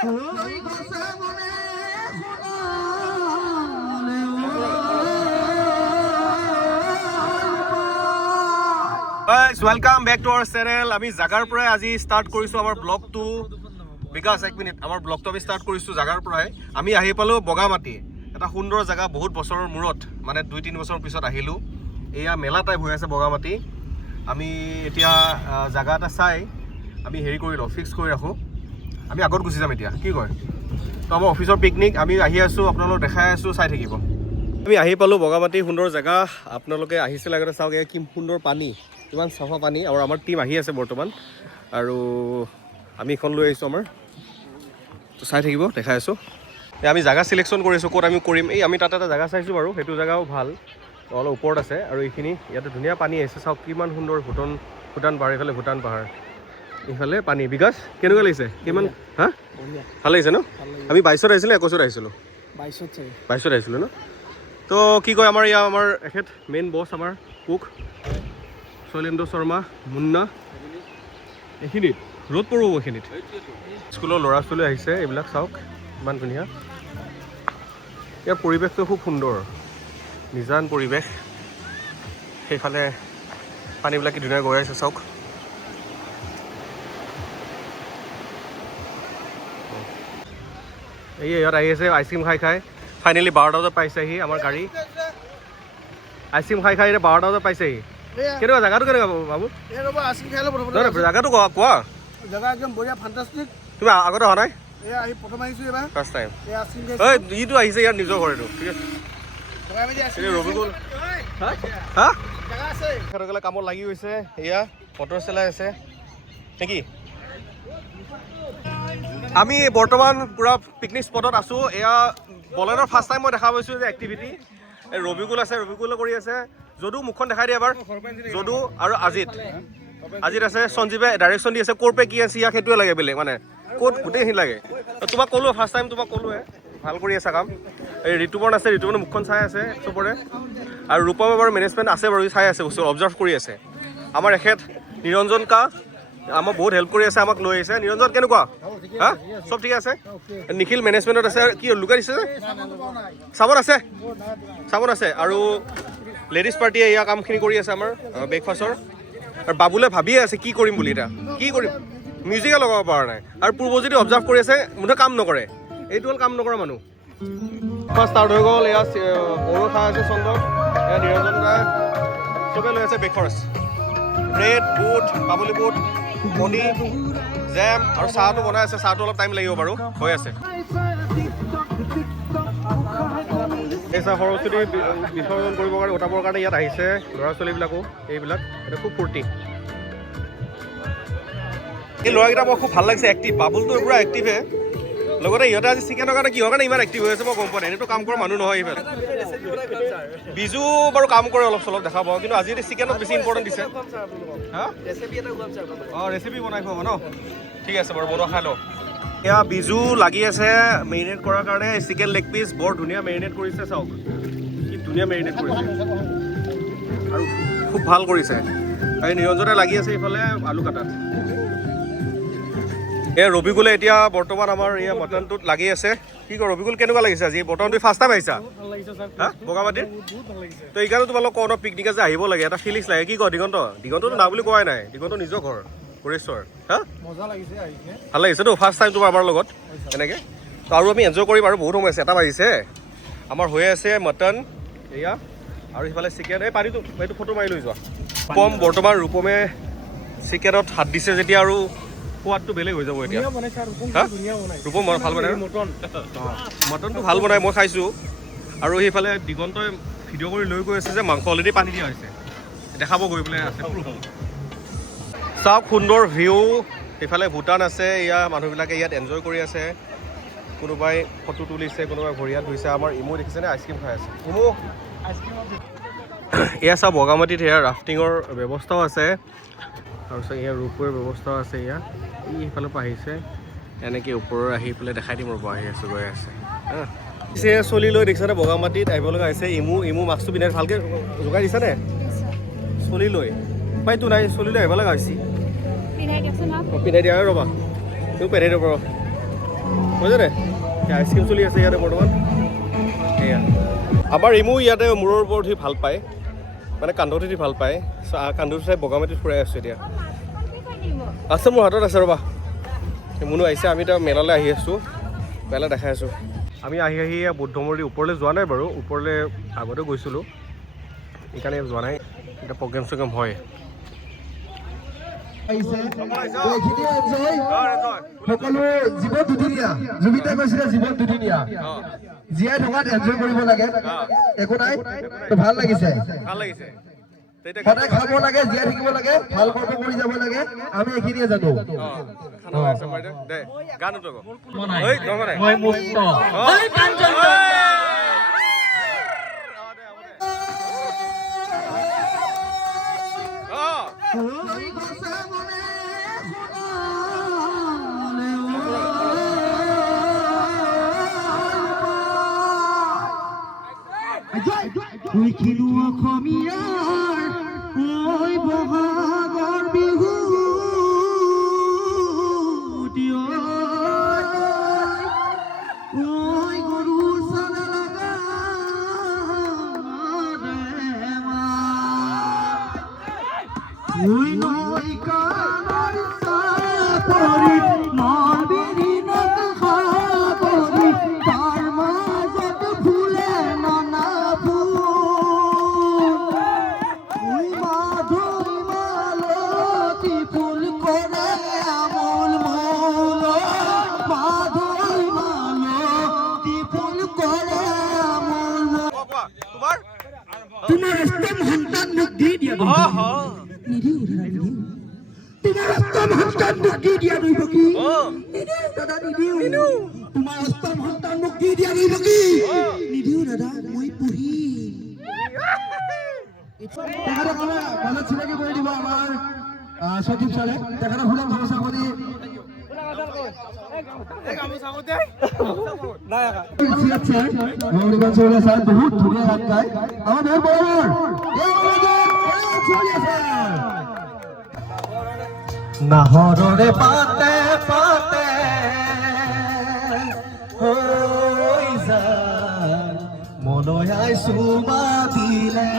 Welcome back to our channel. আমি জাগাৰ পৰাই আজি ষ্টাৰ্ট কৰিছো আমাৰ ব্লগটো বিকাশ এক মিনিট আমাৰ ব্লগটো আমি ষ্টাৰ্ট কৰিছো জাগাৰ পৰাই আমি আহি পালো বগামাটি এটা সুন্দৰ জাগা বহুত বছৰৰ মূৰত মানে 2-3 বছৰৰ পিছত আহিলো এয়া মেলা টাইপ হৈ আছে বগামাটি আমি এতিয়া জাগা এটা চাই আমি হেৰি কৰি লও ফিক্স কৰি ৰাখো আমি আগত গুচি যাম এতিয়া কি কয় তো আমাৰ অফিচৰ পিকনিক আমি আহি আছো আপোনালোক দেখাই আছো চাই থাকিব আমি আহি পালো বগামাটি সুন্দৰ জাগা আপোনালোকে আহিছিল আগতে চাওক কি সুন্দৰ পানী ইমান চাফা পানী আৰু আমাৰ টিম আহি আছে বৰ্তমান আৰু আমি এখন লৈ আহিছোঁ আমাৰ তো চাই থাকিব দেখাই আছোঁ আমি জাগা চিলেকশ্যন কৰিছোঁ ক'ত আমি কৰিম এই আমি তাত এটা জাগা চাইছোঁ বাৰু সেইটো জাগাও ভাল অলপ ওপৰত আছে আৰু এইখিনি ইয়াতে ধুনীয়া পানী আহিছে চাওক কিমান সুন্দৰ ভূটান পাহাৰ এইফালে ভূটান পাহাৰ এইফালে পানী বিকাশ কেনেকুৱা লাগিছে কিমান হা ভাল লাগিছে ন আমি 22ত আহিছিলোঁ 21ত আহিছিলোঁ 22ত আহিছিলোঁ ন তো কি কয় আমাৰ ইয়াৰ আমাৰ এখেত মেইন বছ আমাৰ কুক শৈলেন্দ্ৰ শৰ্মা মুন্না এইখিনিত ৰ'দ পৰিব এইখিনিত স্কুলৰ ল'ৰা ছোৱালী আহিছে এইবিলাক চাওক ইমান ধুনীয়া ইয়াৰ পৰিৱেশটো খুব সুন্দৰ নিজান পৰিৱেশ সেইফালে পানীবিলাক কি ধুনীয়া গৈ আছে চাওক এই ইয়াত আহি আছে আইচক্ৰীম খাই ফাইনেলি 12টা বজাত পাইছেহি আমাৰ গাড়ী আইচক্ৰীম খাই 12টা বজাত পাইছেহি কেনেকুৱা জাগাটো কেনেকুৱা বাবু জাগাটো কোৱা জাগা একদম বঢ়িয়া ফান্টাষ্টিক তুমি আগতে অহা নাই আহি প্ৰথম আহিছোঁ এবাৰ ফাৰ্ষ্ট টাইম এই আইচক্ৰীম ইটো আহিছে ইয়াৰ নিজৰ ঘৰটো ঠিক আছে ৰবিকুল হা তেখেতসকলে কামত লাগি গৈছে এয়া মটৰ চলাই আছে নেকি আমি বৰ্তমান পূৰা পিকনিক স্পটত আছোঁ এয়া বলেনৰ ফাৰ্ষ্ট টাইম মই দেখা পাইছোঁ যে এক্টিভিটি এই ৰবিকুল আছে ৰবিকুলে কৰি আছে যদু মুখখন দেখাই দিয়ে এবাৰ যদু আৰু আজিত আছে সঞ্জীৱে ডাইৰেকশ্যন দি আছে ক'ৰ পে কি আছে ইয়াক সেইটোৱে লাগে বেলেগ মানে ক'ত গোটেইখিনি লাগে তোমাক ক'লোঁ ফাৰ্ষ্ট টাইম তোমাক ক'লোৱে ভাল কৰি আছে কাম এই ঋতুপৰ্ণ আছে ঋতুপৰ্ণে মুখখন চাই আছে চবৰে আৰু ৰূপমৰ বাৰু মেনেজমেণ্ট আছে বাৰু চাই আছে বস্তু অবজাৰ্ভ কৰি আছে আমাৰ এখেত নিৰঞ্জন কা আমাক বহুত হেল্প কৰি আছে আমাক লৈ আহিছে নিৰঞ্জন কেনেকুৱা হা চব ঠিক আছে নিখিল মেনেজমেণ্টত আছে কি লুকাই দিছে যে চাবন আছে আৰু লেডিজ পাৰ্টিয়ে এয়া কামখিনি কৰি আছে আমাৰ ব্ৰেকফাষ্টৰ আৰু বাবুলে ভাবিয়ে আছে কি কৰিম বুলি এতিয়া কি কৰিম মিউজিকে লগাব পৰা নাই আৰু পূৰ্ব যদি অবজাৰ্ভ কৰি আছে মুঠে কাম নকৰে এইটো হ'ল কাম নকৰা মানুহ ষ্টাৰ্ট হৈ গ'ল এয়া বড়ো খাই আছে চন্দন এয়া নিৰঞ্জন দাই চবে লৈ আছে ব্ৰেকফাষ্ট ব্ৰেড বুট কাবুলী বুট কণী জেম আৰু চাহটো বনাই আছে চাহটো অলপ টাইম লাগিব বাৰু হৈ আছে এই চাহ সৰস্বতী বিসৰ্জন কৰিবৰ কাৰণে উঠাবৰ কাৰণে ইয়াত আহিছে ল'ৰা ছোৱালীবিলাকো এইবিলাক এটা খুব ফূৰ্তি এই ল'ৰাকেইটা মোৰ খুব ভাল লাগিছে এক্টিভ বাবুলটো পুৰা এক্টিভে লগতে ইহঁতে আজি চিকেনৰ কাৰণে কিহৰ কাৰণে ইমান এক্টিভ হৈ আছে মই গম পোৱা নাই এনেতো কাম কৰা মানুহ নহয় ইফালে বিজু বাৰু কাম কৰে অলপ চলপ দেখা পাওঁ কিন্তু আজি চিকেনত বেছি ইম্পৰ্টেণ্ট দিছে অঁ ৰেচিপি বনাই খুৱাব ন ঠিক আছে বাৰু বনোৱা খাই লওঁ এয়া বিজু লাগি আছে মেৰিনেট কৰাৰ কাৰণে চিকেন লেগ পিচ বৰ ধুনীয়া মেৰিনেট কৰিছে চাওক কি ধুনীয়া মেৰিনেট কৰিছে আৰু খুব ভাল কৰিছে আৰু নিৰঞ্জনে লাগি আছে এইফালে আলু কাটাত এই ৰবিকুলে এতিয়া বৰ্তমান আমাৰ এই মটনটোত লাগি আছে কি কয় ৰবিকুল কেনেকুৱা লাগিছে আজি বৰ্তমান তুমি ফাৰ্ষ্ট টাইম আহিছা হা বগামাটিৰ তো এইকাৰণে তোমালোক কওঁ ন পিকনিক যে আহিব লাগে এটা ফিলিংছ লাগে কি কয় দিগন্তটো না বুলি কোৱাই নাই দিগন্ত নিজৰ ঘৰ গৰেশ্বৰ হা মজা লাগিছে ভাল লাগিছেতো ফাৰ্ষ্ট টাইম তোমাৰ আমাৰ লগত এনেকৈ তো আৰু আমি এনজয় কৰিম আৰু বহুত সময় আছে এটা বাজিছে আমাৰ হৈ আছে মটন এয়া আৰু সিফালে চিকেন এই পানীটো এইটো ফটো মাৰি লৈ যোৱা ৰূপম বৰ্তমান ৰূপমে চিকেনত হাত দিছে যেতিয়া আৰু সোৱাদটো বেলেগ হৈ যাব এতিয়া ৰূপম ভাল বনাই মটনটো ভাল বনাই মই খাইছোঁ আৰু সেইফালে দিগন্তই ভিডিঅ' কৰি লৈ গৈ আছে যে মাংস অলৰেডি পানী দিয়া হৈছে দেখাব গৈ পেলাই আছে চাওক সুন্দৰ ভিউ সেইফালে ভূটান আছে এয়া মানুহবিলাকে ইয়াত এনজয় কৰি আছে কোনোবাই ফটো তুলিছে কোনোবাই ভৰি হাত ধুইছে আমাৰ ইমু দেখিছেনে আইচক্ৰীম খাই আছে ইমু এয়া চাওক বগামাটিত এয়া ৰাফটিঙৰ ব্যৱস্থাও আছে আৰু চাওক এয়া ৰোপৱেৰ ব্যৱস্থাও আছে এয়া এইফালৰ পৰা আহিছে এনেকৈ ওপৰৰ আহি পেলাই দেখাই দিম ৰ'ব আহি আছে গৈ আছে পিছে চলি লৈ দেখিছানে বগামাটিত আহিব লগা হৈছে ইমু মাস্কটো পিন্ধাই ভালকৈ যোগাই দিছানে চলি লৈ উপায়তো নাই চলি লৈ আহিব লগা হৈছে পিন্ধাই দিয়া ৰ'বা তুমি পিন্ধাই দিব পাৰ বুজিছে আইচক্ৰীম চলি আছে ইয়াতে বৰ্তমান এয়া আমাৰ ৰিমু ইয়াতে মূৰৰ ওপৰত উঠি ভাল পায় মানে কান্ধত উঠি ভাল পায় কান্ধত চাই বগামাটিত ফুৰাই আছোঁ এতিয়া আছে মোৰ হাতত আছে ৰ'বা মুনু আহিছে আমি এতিয়া মেলালৈ আহি আছোঁ মেলা দেখাই আছোঁ আমি আহি বুদ্ধ মন্দিৰ ওপৰলৈ যোৱা নাই বাৰু ওপৰলৈ আগতে গৈছিলোঁ সেইকাৰণে যোৱা নাই এতিয়া প্ৰগ্ৰেম চগ্ৰেম হয় সকলো জীৱন দুদিনীয়া জুবিতে কৈছিলে জীৱন দুদিনীয়া জীয়াই থকাত এনজয় কৰিব লাগে একো নাই ভাল লাগিছে সদায় খাব লাগে জীয়াই থাকিব লাগে ভাল কৰ্ম কৰি যাব লাগে আমি এইখিনিয়ে জানো মই মুক্ত কিনো অসমীয়াৰ ঐ বহাগৰ বিহু ঐ গৰু চালে লগা ঐ নৈ কাণৰ চাপৰি মন বিৰি নখাপৰি তাৰ মাজত ফুলে নানা ফুল মাধুৰী মালতী ফুল কৰে আমোল মৌল মাধুৰী মালতী ফুল কৰে আমোল মৌল তোমাৰ অষ্টম সন্তান মোক দি দিয়া নিদিওঁ তোমাৰ অষ্টম সন্তান মোক দি দিয়া নিব কি নিদিওঁ দাদা নিদিওঁ তোমাৰ অষ্টম সন্তান মোক দি দিয়া নিব কি নিদিওঁ দাদা মই পঢ়িম তেখেতক কলেজ চিনাকি কৰি দিব আমাৰ সচিব ছাৰে তেখেতক ফুলক গামোচা কৰি বহুত ধুনীয়া গান গায় আমাৰ বহুত নাহৰৰে পাতে পাতে হৈ যায় মনয়াই চুমা দিলে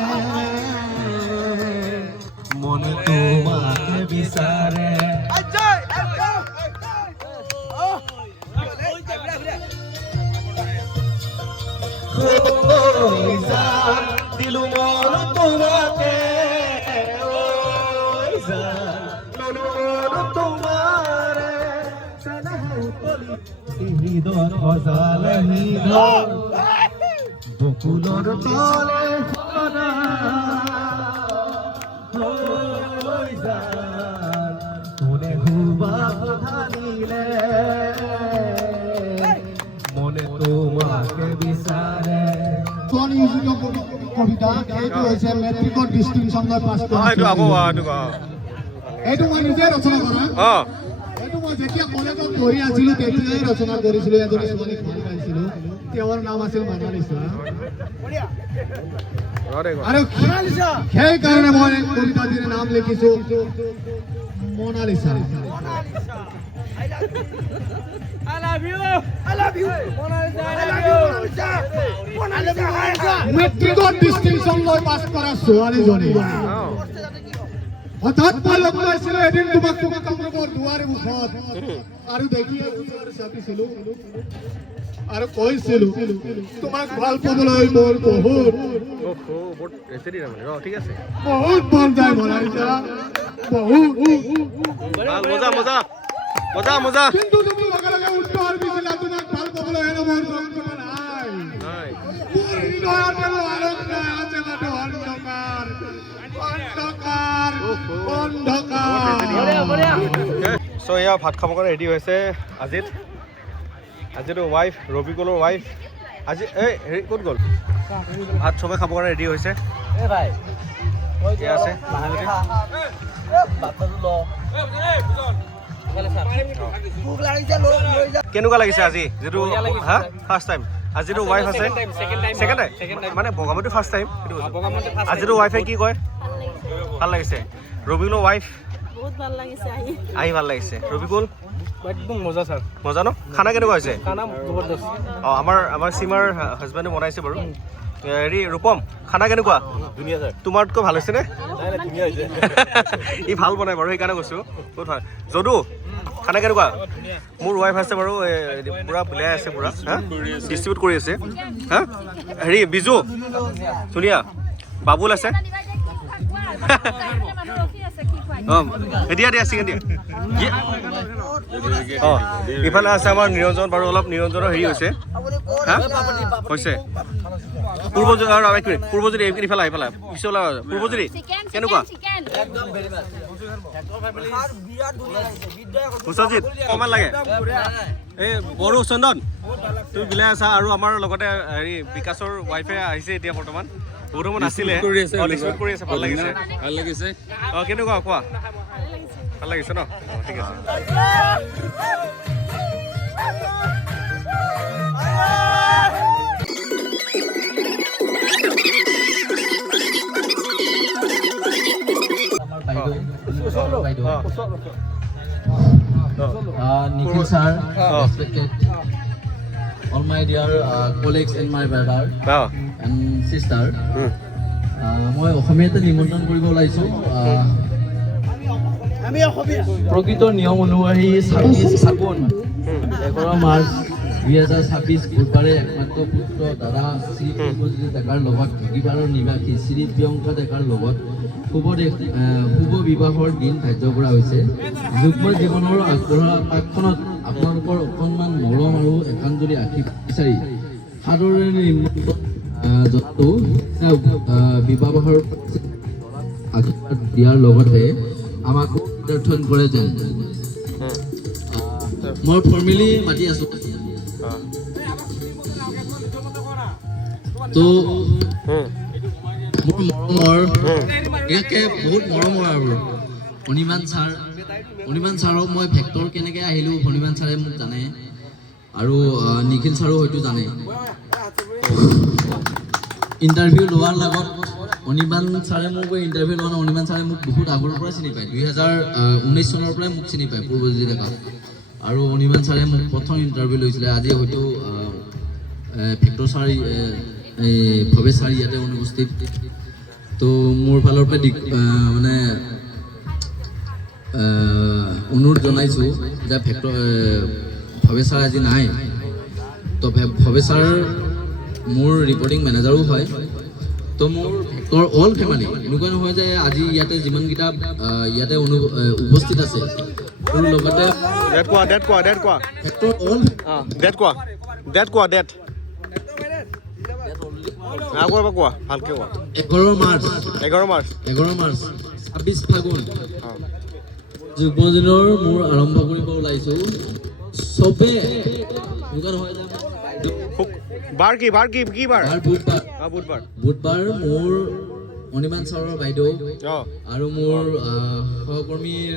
মনে তোমাকে বিচাৰে হৈ যায় দিলো মন তোমাকে হৈ যায় তোমাৰে হৃদয় সজালে হৃদয় বকুলৰ তলে হৈ যায় কোনে হুবা ধানিলে মনে তোমাকে বিচাৰে কবিতা এইটো হৈছে মেট্ৰিকৰ ডিষ্টিংশ্যন লৈ পাছ কৰা এইটো মই নিজে ৰচনা কৰা এইটো মই যেতিয়া কলেজত পঢ়ি আছিলো তেতিয়াই ৰচনা কৰিছিলো এজনী ছোৱালীক ভাল পাইছিলো তেওঁৰ নাম আছিল মনালিছা আৰু সেইকাৰণে মই কবিতাটিৰ নাম লিখিছো মনালিছা মেট্ৰিকত ডিষ্টিংশ্যন লৈ পাছ কৰা ছোৱালীজনী হঠাৎ মই লগ পাইছিলো এদিন তোমাক কামৰূপৰ দুৱাৰে মুখত আৰু দেখি চাপিছিলো আৰু কৈছিলো তোমাক ভাল পাবলৈ মোৰ বহুত মন যায় মনালিছা বহুত কিন্তু তুমি লগে লগে উত্তৰ দিছিলা তোমাক ভাল পাবলৈ হেনো মোৰ যন্ত্ৰণা নাই মোৰ হৃদয়তে আনন্দ আছে মাথো অন্ধকাৰ চ' এয়া ভাত খাবৰ কাৰণে ৰেডি হৈছে আজিতো ৱাইফ ৰবিকুলৰ ৱাইফ আজি এই হেৰি ক'ত গ'ল ভাত চবে খাবৰ কাৰণে ৰেডি হৈছে আছে কেনেকুৱা লাগিছে আজি যিটো হা ফাৰ্ষ্ট টাইম আজিতো ৱাইফ আছে ছেকেণ্ড টাইম মানে বগামাটি ফাৰ্ষ্ট টাইম আজিতো ৱাইফে কি কয় ভাল লাগিছে ৰবিকুলৰ ৱাইফ বহুত ভাল লাগিছে আহি ভাল লাগিছে ৰবিকুল একদম মজা ছাৰ মজা ন খানা কেনেকুৱা হৈছে খানা জবৰদস্ত অঁ আমাৰ সীমাৰ হাজবেণ্ডে বনাইছে বাৰু হেৰি ৰূপম খানা কেনেকুৱা ধুনীয়া ছাৰ তোমাৰতকৈ ভাল হৈছেনে নাই ধুনীয়া হৈছে ই ভাল বনাই বাৰু সেইকাৰণে কৈছোঁ বহুত ভাল যদু খানা কেনেকুৱা মোৰ ৱাইফ আছে বাৰু পূৰা বিলাই আছে পূৰা হা ডিষ্ট্ৰিবিউট কৰি আছে হা হেৰি বিজু ধুনীয়া বাবুল আছে অঁ দিয়া দিয়া চিকেন দিয়া অঁ ইফালে আছে আমাৰ নিৰঞ্জন বাৰু অলপ নিৰঞ্জনৰ হেৰি হৈছে হা হৈছে পূৰ্বজ্যোতি আৰু এক মিনিট পূৰ্বজ্যোতি ইফালে ইফালে পিছলে পূৰ্বজ্যোতি কেনেকুৱা হুচজিত অকণমান লাগে এই বড়ো চন্দন তুমি বিলাই আছা আৰু আমাৰ লগতে হেৰি বিকাশৰ ৱাইফে আহিছে এতিয়া বৰ্তমান বৰ্তমান আছিলে ডিষ্ট্ৰিবিউট কৰি আছে ভাল লাগিছে অঁ কেনেকুৱা কোৱা ভাল লাগিছে ন ঠিক আছে Nikhil sir, respected all my dear colleagues and my brother অঁ and sister. মই অসমীয়াতে নিমন্ত্ৰণ কৰিব ওলাইছোঁ প্ৰকৃত নিয়ম অনুসৰি 26 ফাগুন 11 মাৰ্চ 2026 বুধবাৰে একমাত্ৰ পুত্ৰ দাদা শ্ৰী পূৰ্বজ্যোতি ডেকাৰ লগত ঢুকিপাৰৰ নিবাসী শ্ৰী প্ৰিয়ংকা ডেকাৰ লগত শুভ বিবাহৰ দিন ধাৰ্য কৰা হৈছে যুগ্ম জীৱনৰ আগবঢ়া পাঠখনত আপোনালোকৰ অকণমান মৰম আৰু একান্তৰি আশীৰ্বাদ বিচাৰি সাদৰেৰে জনাটো বিবাহৰ আশীৰ্বাদ দিয়াৰ লগতে আমাক সমৰ্থন কৰে যেন মই ফৰ্মেলি মাতি আছোঁ তো মোৰ মৰমৰ ইয়াকে বহুত মৰমৰ আৰু অনিমান ছাৰক মই ভেক্টৰ কেনেকৈ আহিলোঁ অনিমান ছাৰে মোক জানে আৰু নিখিল ছাৰো হয়তো জানে ইণ্টাৰভিউ লোৱাৰ লগত অনিমান ছাৰে মোক ইণ্টাৰভিউ লোৱা নাই অনিমান ছাৰে মোক বহুত আগৰ পৰাই চিনি পায় 2019 চনৰ পৰাই মোক চিনি পায় পূৰ্বজ্যোতি ডেকা আৰু অনিমান ছাৰে মোক প্ৰথম ইণ্টাৰভিউ লৈছিলে আজি হয়তো ভেক্টৰ ছাৰ ভৱেশ ছাৰ ইয়াতে অনুপস্থিত তো মোৰ ফালৰ পৰা মানে অনুৰোধ জনাইছোঁ যে ভেক্টৰ ভৱেশ ছাৰ আজি নাই তো ভৱেশ ছাৰ মোৰ ৰিপৰ্টিং মেনেজাৰো হয় তো মোৰ ভেক্টৰ অল ফেমিলি এনেকুৱা নহয় যে আজি ইয়াতে যিমানকেইটা ইয়াতে উপস্থিত আছে তোৰ লগতে ভেক্টৰ অল কোৱা ভালকৈ কোৱা 11 মাৰ্চ 26 ফাগুন যুগ্মদিনৰ মোৰ আৰম্ভ কৰিব ওলাইছোঁ চবে এনেকুৱা নহয় যে বাৰ কি বাৰ বুধবাৰ মোৰ অনিমান ছাৰৰ বাইদেউ আৰু মোৰ সহকৰ্মীৰ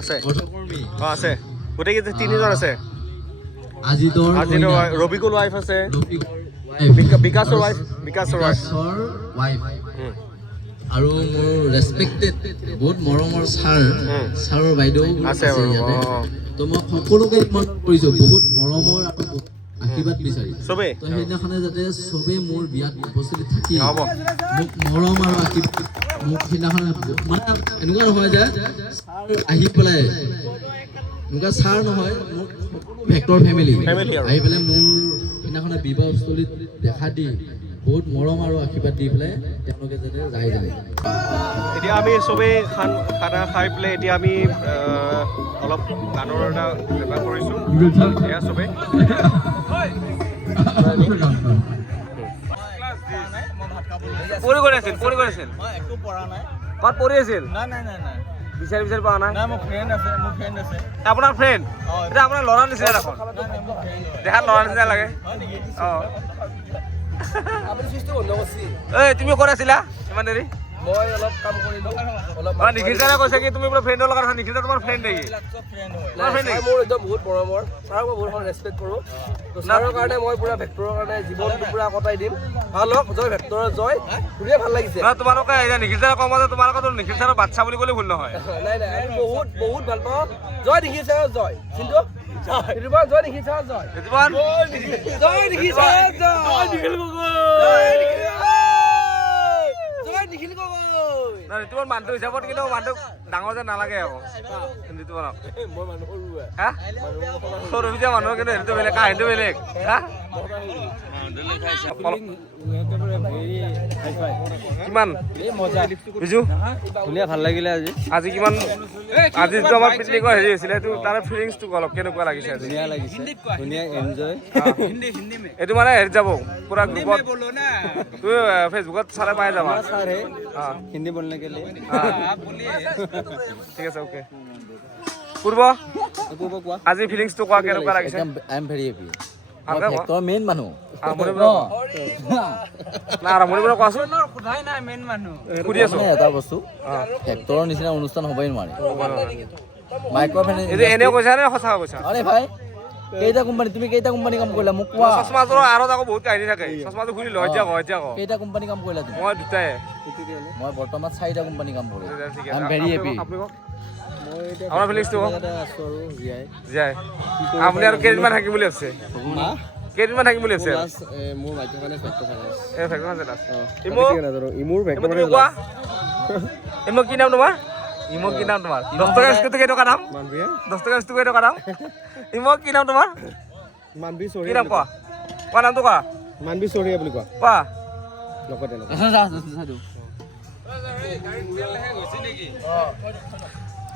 আছে অৰ্থকৰ্মী আছে গোটেইকেইটা তিনিজন আছে আজিতৰ ৰবিকুল ৱাইফ আছে বিকাশৰ ৱাইফ ৱাইফ আৰু মোৰ ৰেচপেক্টেড বহুত মৰমৰ ছাৰৰ বাইদেউ আছে ইয়াতে তো মই সকলোকে নিমন্ত্ৰণ কৰিছোঁ বহুত মৰমৰ আৰু আশীৰ্বাদ বিচাৰি চবেই তো সেইদিনাখনে যাতে চবেই মোৰ বিয়াত উপস্থিত থাকি মোক মৰম আৰু আশীৰ্বাদ মোক সেইদিনাখনে মানে এনেকুৱা নহয় যে ছাৰ আহি পেলাই এনেকুৱা ছাৰ নহয় মোক ভেক্টৰ ফেমিলি আহি পেলাই মোৰ সেইদিনাখনে বিবাহস্থলীত দেখা দি বহুত মৰম আৰু আশীৰ্বাদ দি পেলাই তেওঁলোকে যাতে যাই যায় এতিয়া আমি চবেই খানা খাই পেলাই এতিয়া আমি অলপ গানৰ এটা ব্যৱহাৰ কৰিছোঁ এয়া চবেই পৰি কৰি আছিল ক'ত পৰি আছিল বিচাৰি পোৱা নাই আপোনাৰ ফ্ৰেণ্ড এতিয়া আপোনাৰ ল'ৰা নিচিনা দেখোন দেখাত ল'ৰা নিচিনা লাগে অঁ এই তুমি ক'ত আছিলা ইমান দেৰি মই অলপ কাম কৰিলোঁ অলপ নিখিল ছাৰে কৈছে কি তুমি বোলে ফ্ৰেণ্ডৰ লগত আছা নিখিল ছাৰ তোমাৰ ফ্ৰেণ্ড নেকি তোমাৰ ফ্ৰেণ্ড নেকি মোৰ একদম বহুত মৰমৰ ছাৰক মই বহুত ৰেচপেক্ট কৰোঁ তো ছাৰৰ কাৰণে মই পুৰা ভেক্টৰৰ কাৰণে জীৱনটো পুৰা কটাই দিম ভাল হওক জয় ভেক্টৰৰ জয় খুবেই ভাল লাগিছে তোমালোকে এতিয়া নিখিল ছাৰে কম যে তোমালোকেতো নিখিল ছাৰৰ বাচ্চা বুলি ক'লে ভুল নহয় নাই নাই আমি বহুত বহুত ভাল পাওঁ জয় নিখিল ছাৰৰ জয় কিন্তু ঋতুপৰ্ণ জয় নিখিল ছাৰৰ জয় ঋতুপৰ্ণ জয় নিখিল ছাৰৰ জয় নিখিল গগৈ ঋতুপৰ্ণ মানুহটো হিচাপত কিন্তু মানুহটো ডাঙৰ যেন নালাগে আকৌ ঋতুপৰ্ণক মই মানুহ হা সৰু যে মানুহৰ কিন্তু হেৰিটো বেলেগ কাহিনীটো বেলেগ হা কিমান বিজু ধুনীয়া ভাল লাগিলে আজি আজি কিমান আজি যিটো আমাৰ পিকনিকৰ হেৰি হৈছিলে সেইটো তাৰে ফিলিংছটো অলপ কেনেকুৱা লাগিছে আজি ধুনীয়া লাগিছে ধুনীয়া এনজয় এইটো মানে হেৰিত যাব পুৰা গ্ৰুপত তুমি ফেচবুকত চালে পাই যাবা सर है हिंदी बोलने के लिए ঠিক আছে ওকে পূৰ্ব আজি ফিলিংছটো কোৱা কেনেকুৱা লাগিছে आई एम वेरी हैप्पी ভালকে কোৱা तो मेन मानु আৰম্ভণিৰ পৰা কোৱা। না আৰম্ভণিৰ পৰা কোৱাচোন সুধি আছো এটা বস্তু ফেক্টৰৰ নিচিনা অনুষ্ঠান হ'বই নোৱাৰে মাইক্ৰ'ফোন এইটো এনেও কৈছা নে সঁচা কৈছা আৰে ভাই কেইটা কোম্পানী তুমি কেইটা কোম্পানী কাম কৰিলা মোক কোৱা চশমাযোৰৰ আঁৰত আকৌ বহুত কাহিনী থাকে চশমাটো ঘূৰি লয় এতিয়া কয় এতিয়া কয় কেইটা কোম্পানী কাম কৰিলা তুমি মই দুটাই মই বৰ্তমান 4টা কোম্পানী কাম কৰিলো ঠিক আই এম আছে ভেৰি হেপি আপুনি কওক আপোনাৰ ফিলিংছটো কওক আছো আৰু জীয়াই যায় আপুনি আৰু কেইদিনমান থাকিম বুলি আছে কেইদিনমান থাকিম বুলি আছে মোৰ মাইক্ৰ'ফোনে ফেক্টৰ ফাইনেন্স এই ফেক্টৰ আছে লাষ্ট ইমো তুমি কোৱা ইমো কি নাম তোমাৰ ইমো কি নাম তোমাৰ 10 টকা স্কুটি কেই টকা দাম 10 টকা স্কুটি কেই টকা দাম ইমো কি নাম তোমাৰ মানবি কি নাম কোৱা কোৱা নামটো কোৱা মানবি চৰিয়া বুলি কোৱা কোৱা লগতে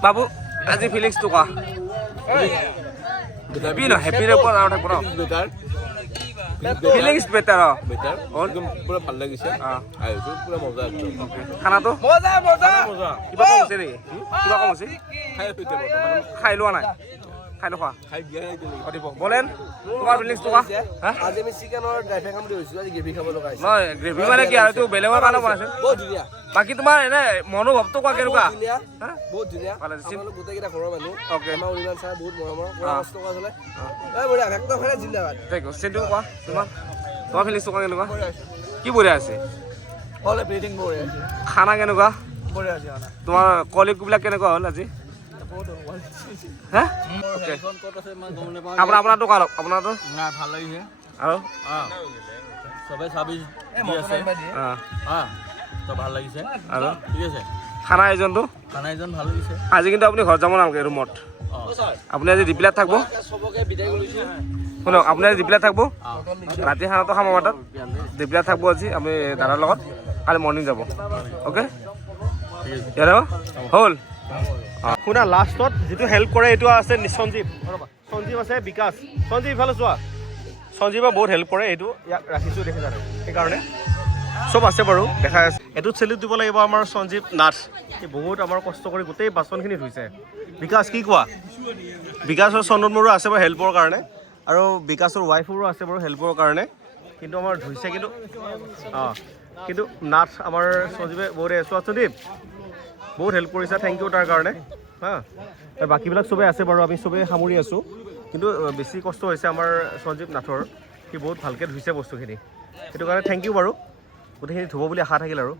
বাবু আজি ফিলিংছটো কোৱা হেপি ন হেপিৰ ওপৰত আৰু থাকিব ন ফিলিংছ বেটাৰ পুৰা ভাল লাগিছে আহিছো পুৰা মজা একদম খানাটো মজা মজা কিবা কম হৈছে নেকি কিবা কম হৈছে খাই লোৱা নাই খাই নোখোৱা দিব বলেন তোমাৰ ফিলিংছটো কোৱা হা আজি আমি চিকেনৰ ড্ৰাই ফ্ৰাই খাম বুলি ভাবিছো আজি গ্ৰেভি খাব লগা হৈছে নহয় গ্ৰেভি মানে কি আৰু এইটো বেলেগৰ কাৰণে বনাইছে বহুত ধুনীয়া বাকী তোমাৰ এনে মনোভাৱটো কোৱা কেনেকুৱা ধুনীয়া হা বহুত ধুনীয়া ভালে আছে। আপোনালোক গোটেইকেইটা ঘৰৰ মানুহ Okay. আমাৰ উৰিমান ছাৰ বহুত মৰমৰ পুৰা কষ্ট কৰা চলে এই বঢ়িয়া ভেক্টৰ ফালে জিন্দাবাদ ঠিক আছে চিন্টু কোৱা তোমাৰ ফিলিংছটো কোৱা কেনেকুৱা কি বঢ়িয়া আছে অল এভৰিথিং বঢ়িয়া আছে খানা কেনেকুৱা বঢ়িয়া আছে খানা তোমাৰ কলিগবিলাক কেনেকুৱা হ'ল আজি হা অ'কে ক'ত আছে মই গম নাপাওঁ আপোনাৰটো কোৱা অলপ আপোনাৰটো না ভাল লাগিছে আৰু সবে চাবি দি আছে হা তো ভাল লাগিছে আৰু ঠিক আছে খানা আয়োজনটো খানা এজন ভাল লাগিছে আজি কিন্তু আপুনি ঘৰত যাব নালাগে ৰুমত আপুনি আজি ডিপ্লেত থাকিব সবকে বিদায় কৰিছো শুনক আপুনি আজি ডিপ্লেত থাকিব ৰাতি খানাটো খাম আমাৰ তাত ডিপ্লেত থাকিব আজি আমি দাদাৰ লগত কালি মৰ্ণিং যাব অ'কে ইয়াৰ হ'ল শুনা লাষ্টত যিটো হেল্প কৰে এইটো আছে সঞ্জীৱ সঞ্জীৱ আছে বিকাশ সঞ্জীৱ ইফালে চোৱা সঞ্জীৱে বহুত হেল্প কৰে এইটো ইয়াক ৰাখিছোঁ দেখি জানো সেইকাৰণে চব আছে বাৰু দেখাই আছে এইটোত চেলিউট দিব লাগিব আমাৰ সঞ্জীৱ নাথ সি বহুত আমাৰ কষ্ট কৰি গোটেই বাচনখিনি ধুইছে বিকাশ কি কোৱা বিকাশৰ চন্দন মোৰো আছে বাৰু হেল্পৰ কাৰণে আৰু বিকাশৰ ৱাইফৰো আছে বাৰু হেল্পৰ কাৰণে কিন্তু আমাৰ ধুইছে কিন্তু অঁ কিন্তু নাথ আমাৰ সঞ্জীৱে বহুত চোৱা সঞ্জীৱ বহুত হেল্প কৰিছে থেংক ইউ তাৰ কাৰণে হা আৰু বাকীবিলাক চবেই আছে বাৰু আমি চবেই সামৰি আছোঁ কিন্তু বেছি কষ্ট হৈছে আমাৰ সঞ্জীৱ নাথৰ সি বহুত ভালকৈ ধুইছে বস্তুখিনি সেইটো কাৰণে থেংক ইউ বাৰু গোটেইখিনি ধুব বুলি আশা থাকিল আৰু